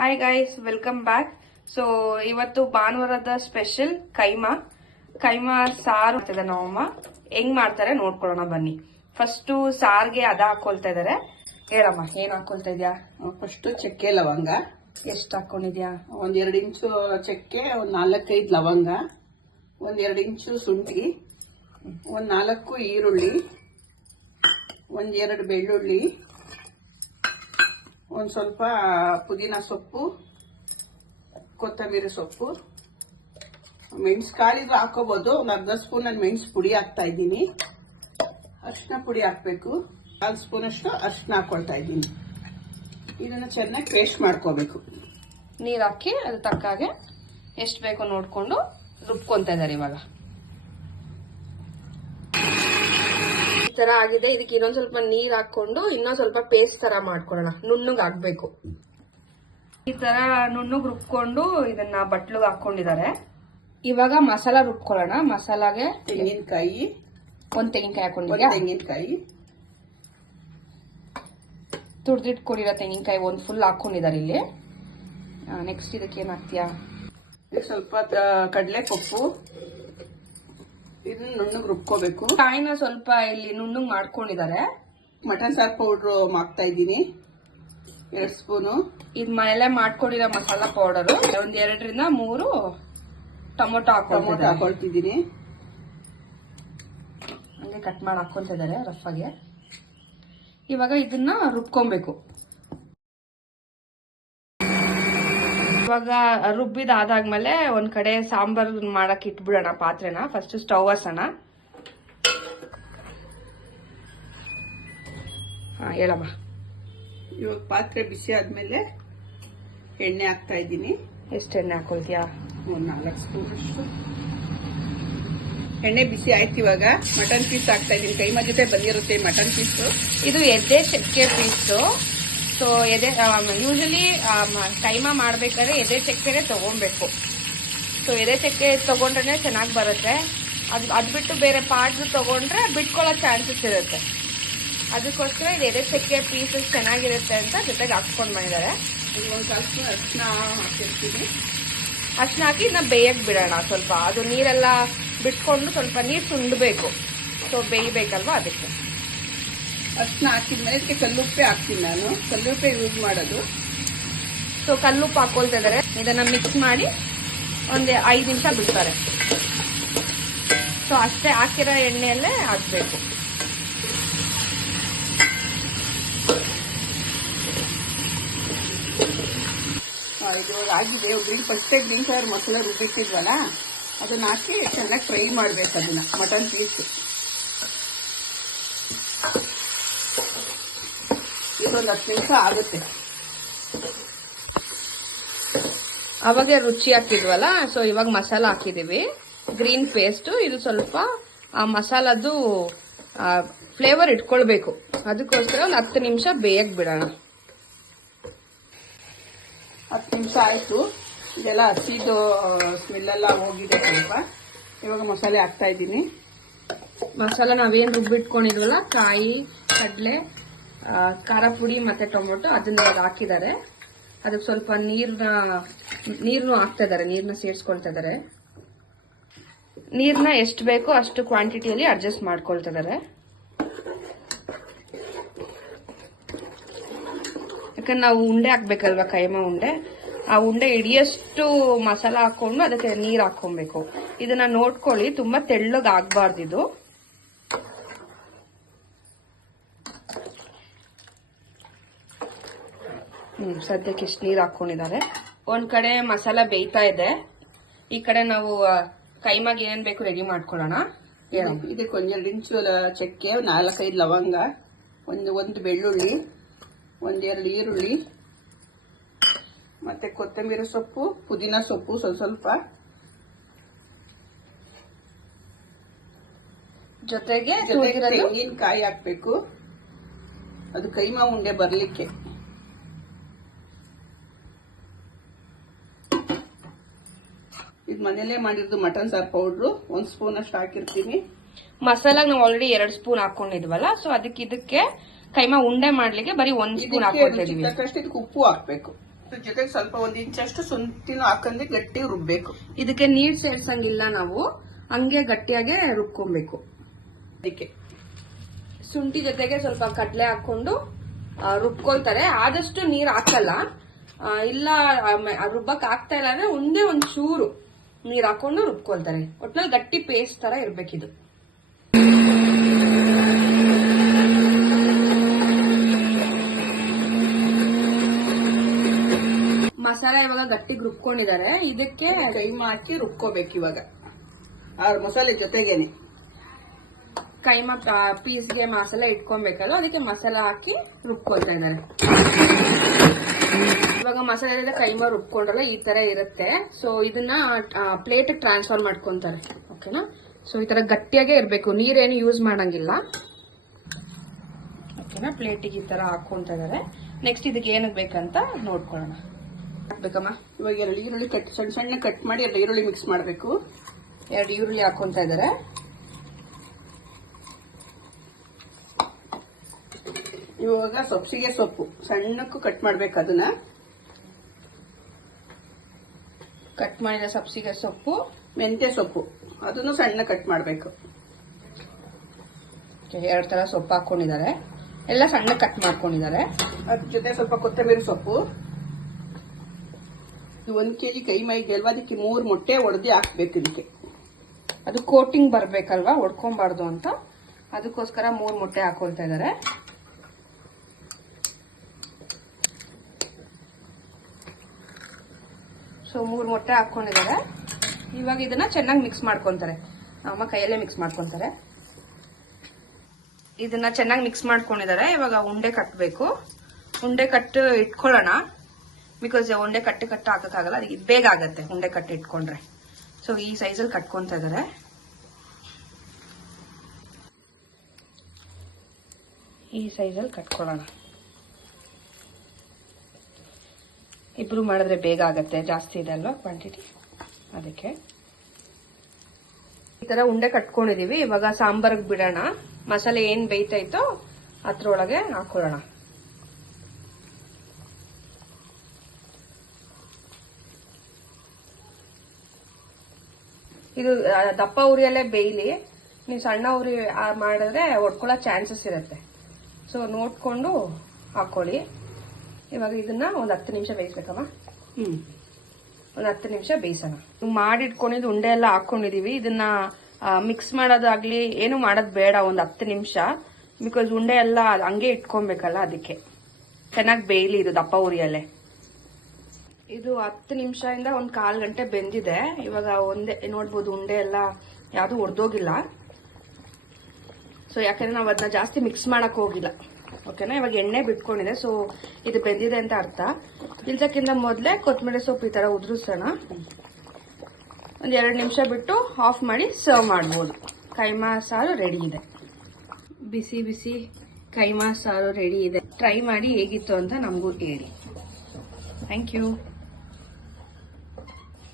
Hi guys, welcome back. So ಇವತ್ತು ಭಾನುವಾರದ special keema ಸಾರು ಮಾಡ್ತಿದ್ದಾರೆ ನಮ್ಮಮ್ಮ. ಹೆಂಗ್ ಮಾಡ್ತಾರೆ ನೋಡ್ಕೊಳ್ಳೋಣ ಬನ್ನಿ. ಫಸ್ಟ್ ಸಾರ್ಗೆ ಅದ ಹಾಕೊಳ್ತಾ ಇದಾರೆ. ಹೇಳಮ್ಮ, ಏನ್ ಹಾಕೊಳ್ತಾ ಇದ್ಯಾ? ಫಸ್ಟ್ ಚಕ್ಕೆ ಲವಂಗ ಎಷ್ಟು ಹಾಕೊಂಡಿದ್ಯಾ? 1-2 ಇಂಚು ಚಕ್ಕೆ, 4-5 ಲವಂಗ, 1-2 ಇಂಚು ಶುಂಠಿ, 4 ಈರುಳ್ಳಿ, 1-2 ಬೆಳ್ಳುಳ್ಳಿ, ಒಂದ್ ಸ್ವಲ್ಪ ಪುದೀನ ಸೊಪ್ಪು, ಕೊತ್ತಂಬರಿ ಸೊಪ್ಪು, ಮೆಣಸು ಕಾಳಿದ್ರು ಹಾಕೋಬಹುದು. ಒಂದು ಅರ್ಧ ಸ್ಪೂನ್ ನಾನು ಮೆಣಸು ಪುಡಿ ಹಾಕ್ತಾ ಇದ್ದೀನಿ. ಅರಿಶಿನ ಪುಡಿ ಹಾಕ್ಬೇಕು. 1 ಸ್ಪೂನ್ ಅಷ್ಟು ಅರಿಶಿನ ಹಾಕೊಳ್ತಾ ಇದ್ದೀನಿ. ಇದನ್ನ ಚೆನ್ನಾಗಿ ಪೇಸ್ಟ್ ಮಾಡ್ಕೋಬೇಕು. ನೀರ್ ಹಾಕಿ ಅದು ತಕ್ಕಾಗೆ ಎಷ್ಟು ಬೇಕೋ ನೋಡ್ಕೊಂಡು ರುಬ್ಕೊಂತ ಇದಾರೆ. ಇವಾಗ ಈ ತರ ಆಗಿದೆ. ಇದಕ್ಕೆ ಇನ್ನೊಂದ್ ಸ್ವಲ್ಪ ನೀರ್ ಹಾಕೊಂಡು ಇನ್ನೊಂದ್ ಸ್ವಲ್ಪ ಪೇಸ್ಟ್ ತರ ಮಾಡ್ಕೊಳ್ಳೋಣ. ನುಣ್ಣಗ್ ಆಗ್ಬೇಕು. ಈ ತರ ನುಣ್ಣಗ್ ರುಬ್ಕೊಂಡು ಇದನ್ನ ಬಟ್ಲುಗ್ ಹಾಕೊಂಡಿದ್ದಾರೆ. ಇವಾಗ ಮಸಾಲ ರುಬ್ಕೊಳ್ಳೋಣ. ಮಸಾಲಾಗೆ ತೆಂಗಿನಕಾಯಿ, 1 ತೆಂಗಿನಕಾಯಿ ಹಾಕೊಂಡಿದ್ಯಾ? ತೆಂಗಿನಕಾಯಿ ತುರ್ದಿಟ್ಕೊಂಡಿರೋ ತೆಂಗಿನಕಾಯಿ 1 ಫುಲ್ ಹಾಕೊಂಡಿದ್ದಾರೆ ಇಲ್ಲಿ. ನೆಕ್ಸ್ಟ್ ಇದಕ್ಕೆ ಏನ್ ಹಾಕ್ತೀಯಾ? ಸ್ವಲ್ಪ ಕಡಲೆ ಪಪ್ಪು, ಇದನ್ನ ನುಣ್ಣಗ್ ರುಬ್ಕೋಬೇಕು. ಕಾಯಿನ ಸ್ವಲ್ಪ ಇಲ್ಲಿ ನುಣ್ಣಗ್ ಮಾಡ್ಕೊಂಡಿದ್ದಾರೆ. ಮಟನ್ ಸಾರ್ ಪೌಡ್ರು ಹಾಕ್ತಾ ಇದ್ದೀನಿ, 2 ಸ್ಪೂನು. ಇದು ಮನೆಯಲ್ಲೇ ಮಾಡ್ಕೊಂಡಿರೋ ಮಸಾಲಾ ಪೌಡರ್. 1-2-3 ಟೊಮೊಟೊ ಹಾಕೊಳ್ತಿದ್ದೀನಿ. ಹಂಗೆ ಕಟ್ ಮಾಡಿ ಹಾಕೊಂತಿದ್ದಾರೆ ರಫ್ ಆಗಿ. ಇವಾಗ ಇದನ್ನ ರುಬ್ಕೊಬೇಕು. ಇವಾಗ ರುಬ್ಬಿದಾದ್ಮೇಲೆ ಒಂದ್ ಕಡೆ ಸಾಂಬಾರ್ ಮಾಡಕ್ ಇಟ್ಬಿಡೋಣ ಪಾತ್ರೆನ. First stove ಹಸೋಣ. ಹೇಳಮ್ಮ. ಇವಾಗ ಪಾತ್ರೆ ಬಿಸಿ ಆದ್ಮೇಲೆ ಎಣ್ಣೆ ಹಾಕ್ತಾ ಇದ್ದೀನಿ. ಎಷ್ಟು ಎಣ್ಣೆ ಹಾಕೊಳ್ತೀಯಾ? 4 ಸ್ಪೂನ್ ಅಷ್ಟು ಎಣ್ಣೆ ಬಿಸಿ ಆಯ್ತು. ಇವಾಗ ಮಟನ್ ಪೀಸ್ ಹಾಕ್ತಾ ಇದ್ದೀನಿ. ಕೈಮಾ ಜೊತೆ ಬಂದಿರುತ್ತೆ ಮಟನ್ ಪೀಸ್. ಇದು ಎದೆ ಚಕ್ಕೆ ಪೀಸು. ಸೊ ಯೂಶಲಿ ಕೈಮಾ ಮಾಡ್ಬೇಕಾದ್ರೆ ಎದೆ ಚಕ್ಕೆನೆ ತಗೊಬೇಕು. ಸೊ ಎದೆ ಚಕ್ಕೆ ತಗೊಂಡ್ರೆ ಚೆನ್ನಾಗಿ ಬರುತ್ತೆ. ಅದ್ ಬಿಟ್ಟು ಬೇರೆ ಪಾರ್ಟ್ಸ್ ತಗೊಂಡ್ರೆ ಬಿಟ್ಕೊಳ್ಳೋ ಚಾನ್ಸಸ್ ಇರುತ್ತೆ. ಅದಕ್ಕೋಸ್ಕರ ಇದು ಎದೆ ಚಕ್ಕೆ ಪೀಸಸ್ ಚೆನ್ನಾಗಿರುತ್ತೆ ಅಂತ ಜೊತೆಗೆ ಹಾಕ್ಸ್ಕೊಂಡ್ ಬಂದಿದ್ದಾರೆ. ಒಂದು 1 ಸ್ಪೂನ್ ಅರಿಶಿನ ಹಾಕಿರ್ತೀನಿ. ಅರಿಶಿನ ಹಾಕಿ ಇದನ್ನ ಬೇಯಕ್ ಬಿಡೋಣ. ಸ್ವಲ್ಪ ಅದು ನೀರೆಲ್ಲ ಬಿಟ್ಕೊಂಡು ಸ್ವಲ್ಪ ನೀರು ಸುಂಡಬೇಕು. ಸೊ ಬೇಯಬೇಕಲ್ವಾ, ಅದಕ್ಕೆ ಅರಿಶಿನ ಹಾಕಿದ್ಮೇಲೆ ಇದಕ್ಕೆ ಕಲ್ಲುಪ್ಪೆ ಹಾಕ್ತೀನಿ. ನಾನು ಕಲ್ಲುಪ್ಪೆ ಯೂಸ್ ಮಾಡೋದು. ಸೊ ಕಲ್ಲುಪ್ಪು ಹಾಕೊಳ್ತಾ ಇದಾರೆ. ಇದನ್ನ ಮಿಕ್ಸ್ ಮಾಡಿ ಒಂದು 5 ನಿಮಿಷ ಬಿಡ್ತಾರೆ. ಸೊ ಅಷ್ಟೇ, ಹಾಕಿರೋ ಎಣ್ಣೆಯಲ್ಲೇ ಹಾಕ್ಬೇಕು. ಇದು ಆಗಿದೆ. ಫಸ್ಟ್ ಗ್ರೀನ್ ಕಲರ್ ಮಸಾಲ ರುಬ್ಬಿಟ್ಟಿದ್ವಲ್ಲ, ಅದನ್ನ ಹಾಕಿ ಚೆನ್ನಾಗಿ ಫ್ರೈ ಮಾಡ್ಬೇಕು ಅದನ್ನ. ಮಟನ್ ಪೀಸ್ ಇದೊಂದು 10 ನಿಮಿಷ ಆಗುತ್ತೆ. ಅವಾಗ ರುಚಿ ಹಾಕಿದ್ವಲ್ಲ, ಸೊ ಇವಾಗ ಮಸಾಲ ಹಾಕಿದೀವಿ. Green paste. ಇದು ಸ್ವಲ್ಪ ಆ ಮಸಾಲದ್ದು ಫ್ಲೇವರ್ ಇಟ್ಕೊಳ್ಬೇಕು. ಅದಕ್ಕೋಸ್ಕರ ಒಂದು 10 ನಿಮಿಷ ಬೇಯಕ್ ಬಿಡೋಣ. 10 ನಿಮಿಷ ಆಯ್ತು. ಇದೆಲ್ಲ ಹಸಿದು ಸ್ಮೆಲ್ ಎಲ್ಲ ಹೋಗಿದೆ ಸ್ವಲ್ಪ. ಇವಾಗ ಮಸಾಲೆ ಹಾಕ್ತಾ ಇದ್ದೀನಿ. ಮಸಾಲ ನಾವೇನ್ ರುಬ್ಬಿಟ್ಕೊಂಡಿದ್ವಲ್ಲ, ಕಾಯಿ, ಕಡಲೆ, ಖಾರ ಪುಡಿ ಮತ್ತೆ ಟೊಮೊಟೊ, ಅದನ್ನ ಹಾಕಿದ್ದಾರೆ. ಅದಕ್ಕೆ ಸ್ವಲ್ಪ ನೀರ್ನು ಹಾಕ್ತಾ ಇದಾರೆ. ನೀರ್ನ ಸೇರಿಸ್ಕೊಳ್ತಾ ಇದಾರೆ. ನೀರ್ನ ಎಷ್ಟು ಬೇಕೋ ಅಷ್ಟು ಕ್ವಾಂಟಿಟಿಯಲ್ಲಿ ಅಡ್ಜಸ್ಟ್ ಮಾಡ್ಕೊಳ್ತಾ ಇದಾರೆ. ಯಾಕಂದ್ರೆ ನಾವು ಉಂಡೆ ಹಾಕ್ಬೇಕಲ್ವಾ, ಕೈಮಾ ಉಂಡೆ. ಆ ಉಂಡೆ ಹಿಡಿಯಷ್ಟು ಮಸಾಲ ಹಾಕೊಂಡು ಅದಕ್ಕೆ ನೀರ್ ಹಾಕೊಬೇಕು. ಇದನ್ನ ನೋಡ್ಕೊಳ್ಳಿ, ತುಂಬಾ ತೆಳ್ಳಗ್ ಆಗ್ಬಾರ್ದು ಇದು. ಸದ್ಯಕ್ಕೆ ಇಷ್ಟು ನೀರ್ ಹಾಕೊಂಡಿದ್ದಾರೆ. ಒಂದ್ ಕಡೆ ಮಸಾಲ ಬೇಯ್ತಾ ಇದೆ, ಈ ಕಡೆ ನಾವು ಕೈಮಾಗೆ ಏನೇನ್ ಬೇಕು ರೆಡಿ ಮಾಡ್ಕೊಳ್ಳೋಣ. ಇದಕ್ಕೆ 1-2 ಇಂಚು ಚಕ್ಕೆ, 4-5 ಲವಂಗ, ಒಂದು ಬೆಳ್ಳುಳ್ಳಿ, 1-2 ಈರುಳ್ಳಿ, ಮತ್ತೆ ಕೊತ್ತಂಬರಿ ಸೊಪ್ಪು, ಪುದೀನ ಸೊಪ್ಪು ಸ್ವಲ್ಪ ಜೊತೆಗೆ ತೆಂಗಿನಕಾಯಿ ಹಾಕ್ಬೇಕು. ಅದು ಕೈಮಾ ಉಂಡೆ ಬರ್ಲಿಕ್ಕೆ. ಇದು ಮನೇಲೆ ಮಾಡಿರೋದು ಮಟನ್ ಸಾರ್ ಪೌಡ್ರು. 1 ಸ್ಪೂನ್ ಅಷ್ಟು ಹಾಕಿರ್ತೀನಿ. ಮಸಾಲಾಗ ನಾವು ಆಲ್ರೆಡಿ 2 ಸ್ಪೂನ್ ಹಾಕೊಂಡಿದ್ವಲ್ಲ, ಸೊ ಇದಕ್ಕೆ ಕೈಮಾ ಉಂಡೆ ಮಾಡ್ಲಿಕ್ಕೆ ಬರೀ 1 ಸ್ಪೂನ್ ಹಾಕೊಳ್ತಾ ಇದೀವಿ. ಇದಕ್ಕೆ ಉಪ್ಪು ಹಾಕ್ಬೇಕು. ಅದ್ರ ಜೊತೆಗೆ ಸ್ವಲ್ಪ 1 ಇಂಚಷ್ಟು ಶುಂಠಿನೂ ಹಾಕಂದ್ರೆ ಗಟ್ಟಿ ರುಬ್ಬೇಕು. ಇದಕ್ಕೆ ನೀರ್ ಸೇರ್ಸಂಗಿಲ್ಲ, ನಾವು ಹಂಗೆ ಗಟ್ಟಿಯಾಗೆ ರುಬ್ಕೊಬೇಕು. ಅದಕ್ಕೆ ಶುಂಠಿ ಜೊತೆಗೆ ಸ್ವಲ್ಪ ಕಡ್ಲೆ ಹಾಕೊಂಡು ರುಬ್ಕೊಳ್ತಾರೆ. ಆದಷ್ಟು ನೀರ್ ಹಾಕಲ್ಲ, ಇಲ್ಲ ರುಬ್ಬಕ್ ಆಗ್ತಾ ಇಲ್ಲ ಅಂದ್ರೆ ಒಂದೇ ಒಂದ್ ಚೂರು ನೀರ್ ಹಾಕೊಂಡು ರುಬ್ಕೊಳ್ತಾರೆ. ಒಟ್ನಲ್ಲಿ ಗಟ್ಟಿ ಪೇಸ್ಟ್ ತರ ಇರ್ಬೇಕಿದು. ಮಸಾಲೆ ಇವಾಗ ಗಟ್ಟಿಗೆ ರುಬ್ಕೊಂಡಿದ್ದಾರೆ. ಇದಕ್ಕೆ ಕೈಮಾ ಹಾಕಿ ರುಬ್ಕೋಬೇಕು. ಇವಾಗ ಆ ಮಸಾಲೆ ಜೊತೆಗೇನೆ ಕೈಮಾ ಪೀಸ್ಗೆ ಮಸಾಲೆ ಇಟ್ಕೊಬೇಕಲ್ಲ, ಅದಕ್ಕೆ ಮಸಾಲೆ ಹಾಕಿ ರುಬ್ಕೊಳ್ತಾ ಇದ್ದಾರೆ. ಇವಾಗ ಮಸಾಲೆ ಕೈಮಾ ರುಬ್ಕೊಂಡ್ರಲ್ಲ ಈ ತರ ಇರುತ್ತೆ. ಸೊ ಇದನ್ನ ಪ್ಲೇಟ್ ಟ್ರಾನ್ಸ್ಫರ್ ಮಾಡ್ಕೊಂತಾರೆ. ಓಕೆನಾ? ಸೊ ಈ ತರ ಗಟ್ಟಿಯಾಗೆ ಇರ್ಬೇಕು, ನೀರೇನು ಯೂಸ್ ಮಾಡಂಗಿಲ್ಲ. ಓಕೆನಾ? ಪ್ಲೇಟಿಗೆ ಈ ತರ ಹಾಕೊಂತ ಇದಾರೆ. ನೆಕ್ಸ್ಟ್ ಇದಕ್ಕೆ ಏನಕ್ಕೆ ಬೇಕಂತ ನೋಡ್ಕೊಳ್ಳೋಣ. ಹಾಕ್ಬೇಕಮ್ಮ. ಇವಾಗ 2 ಈರುಳ್ಳಿ ಸಣ್ಣ ಸಣ್ಣ ಕಟ್ ಮಾಡಿ 2 ಈರುಳ್ಳಿ ಮಿಕ್ಸ್ ಮಾಡಬೇಕು. 2 ಈರುಳ್ಳಿ ಹಾಕೊಂತ ಇದಾರೆ. ಇವಾಗ ಸೊಪ್ಪಿಗೆ ಸೊಪ್ಪು ಸಣ್ಣಕ್ಕೂ ಕಟ್ ಮಾಡ್ಬೇಕು. ಅದನ್ನ ಕಟ್ ಮಾಡಿದ ಸಬ್ಸಿಗೆ ಸೊಪ್ಪು, ಮೆಂತ್ಯ ಸೊಪ್ಪು ಅದನ್ನು ಸಣ್ಣ ಕಟ್ ಮಾಡಬೇಕು. 2 ತರ ಸೊಪ್ಪು ಹಾಕೊಂಡಿದ್ದಾರೆ, ಎಲ್ಲ ಸಣ್ಣ ಕಟ್ ಮಾಡ್ಕೊಂಡಿದ್ದಾರೆ. ಅದ್ರ ಜೊತೆ ಸ್ವಲ್ಪ ಕೊತ್ತಂಬರಿ ಸೊಪ್ಪು. 1 kg ಕೈಮಾಯಿಗೆ ಅಲ್ವಾ, ಅದಕ್ಕೆ 3 ಮೊಟ್ಟೆ ಒಡೆದು ಹಾಕ್ಬೇಕು. ಇದಕ್ಕೆ ಅದು ಕೋಟಿಂಗ್ ಬರ್ಬೇಕಲ್ವಾ, ಒಡ್ಕೊಬಾರ್ದು ಅಂತ ಅದಕ್ಕೋಸ್ಕರ 3 ಮೊಟ್ಟೆ ಹಾಕೊಳ್ತಾ ಇದ್ದಾರೆ. ಸೊ 3 ಮೊಟ್ಟೆ ಹಾಕೊಂಡಿದ್ದಾರೆ. ಇವಾಗ ಇದನ್ನ ಚೆನ್ನಾಗಿ ಮಿಕ್ಸ್ ಮಾಡ್ಕೊಂತಾರೆ. ಅಮ್ಮ ಕೈಯಲ್ಲೇ ಮಿಕ್ಸ್ ಮಾಡ್ಕೊಂತಾರೆ. ಇದನ್ನ ಚೆನ್ನಾಗಿ ಮಿಕ್ಸ್ ಮಾಡ್ಕೊಂಡಿದ್ದಾರೆ. ಇವಾಗ ಉಂಡೆ ಕಟ್ಟಬೇಕು. ಉಂಡೆ ಕಟ್ಟು ಇಟ್ಕೊಳ್ಳೋಣ, ಬಿಕಾಸ್ ಉಂಡೆ ಕಟ್ಟು ಹಾಕಕ್ಕಾಗಲ್ಲ, ಅದಕ್ಕೆ ಇದು ಬೇಗ ಆಗತ್ತೆ ಉಂಡೆ ಕಟ್ಟು ಇಟ್ಕೊಂಡ್ರೆ. ಸೊ ಈ ಸೈಜಲ್ಲಿ ಕಟ್ಕೊಂತ ಇದ್ದಾರೆ. ಈ ಸೈಜಲ್ಲಿ ಕಟ್ಕೊಳ್ಳೋಣ. ಇಬ್ರು ಮಾಡಿದ್ರೆ ಬೇಗ ಆಗತ್ತೆ, ಜಾಸ್ತಿ ಇದೆ ಅಲ್ವಾ ಕ್ವಾಂಟಿಟಿ, ಅದಕ್ಕೆ ಈ ತರ ಉಂಡೆ ಕಟ್ಕೊಂಡಿದೀವಿ. ಇವಾಗ ಸಾಂಬಾರ್ಗೆ ಬಿಡೋಣ. ಮಸಾಲೆ ಏನ್ ಬೇಯ್ತೈತೋ ಅದ್ರೊಳಗೆ ಹಾಕೊಳ್ಳೋಣ. ಇದು ದಪ್ಪ ಉರಿಯಲ್ಲೇ ಬೇಯ್ಲಿ. ನೀವು ಸಣ್ಣ ಉರಿ ಮಾಡಿದ್ರೆ ಒಡ್ಕೊಳ್ಳೋ ಚಾನ್ಸಸ್ ಇರುತ್ತೆ. ಸೊ ನೋಡ್ಕೊಂಡು ಹಾಕೊಳ್ಳಿ. ಇವಾಗ ಇದನ್ನ ಒಂದು 10 ನಿಮಿಷ ಬೇಯಿಸ್ಬೇಕಮ್ಮ. ಒಂದು 10 ನಿಮಿಷ ಬೇಯಿಸೋಣ. ಮಾಡಿಟ್ಕೊಂಡಿದ್ದು ಉಂಡೆ ಎಲ್ಲ ಹಾಕೊಂಡಿದೀವಿ. ಇದನ್ನ ಮಿಕ್ಸ್ ಮಾಡೋದಾಗ್ಲಿ ಏನು ಮಾಡೋದು ಬೇಡ, ಒಂದು 10 ನಿಮಿಷ. ಬಿಕಾಸ್ ಉಂಡೆ ಎಲ್ಲ ಹಂಗೆ ಇಟ್ಕೊಬೇಕಲ್ಲ, ಅದಕ್ಕೆ ಚೆನ್ನಾಗಿ ಬೇಯಲಿ ಇದು ದಪ್ಪ ಉರಿಯಲ್ಲೇ. ಇದು 10 ನಿಮಿಷದಿಂದ 1/4 ಗಂಟೆ ಬೆಂದಿದೆ. ಇವಾಗ ಒಂದೇ ನೋಡ್ಬೋದು, ಉಂಡೆ ಎಲ್ಲ ಯಾವುದು ಒಡೆದೋಗಿಲ್ಲ. ಸೊ ಯಾಕಂದ್ರೆ ನಾವು ಅದನ್ನ ಜಾಸ್ತಿ ಮಿಕ್ಸ್ ಮಾಡಕ್ ಹೋಗಿಲ್ಲ. ಓಕೆನಾ? ಇವಾಗ ಎಣ್ಣೆ ಬಿಟ್ಕೊಂಡಿದೆ, ಸೊ ಇದು ಬೆಂದಿದೆ ಅಂತ ಅರ್ಥ. ಇಲ್ಸಕ್ಕಿಂತ ಮೊದಲೇ ಕೊತ್ತಂಬರಿ ಸೊಪ್ಪು ಈ ತರ ಉದುರಿಸೋಣ. ಒಂದು 2 ನಿಮಿಷ ಬಿಟ್ಟು ಆಫ್ ಮಾಡಿ ಸರ್ವ್ ಮಾಡ್ಬೋದು. ಕೈಮಾ ಸಾರು ರೆಡಿ ಇದೆ. ಬಿಸಿ ಬಿಸಿ ಕೈಮಾ ಸಾರು ರೆಡಿ ಇದೆ. ಟ್ರೈ ಮಾಡಿ ಹೇಗಿತ್ತು ಅಂತ ನಮಗೂ ಹೇಳಿ. Thank you.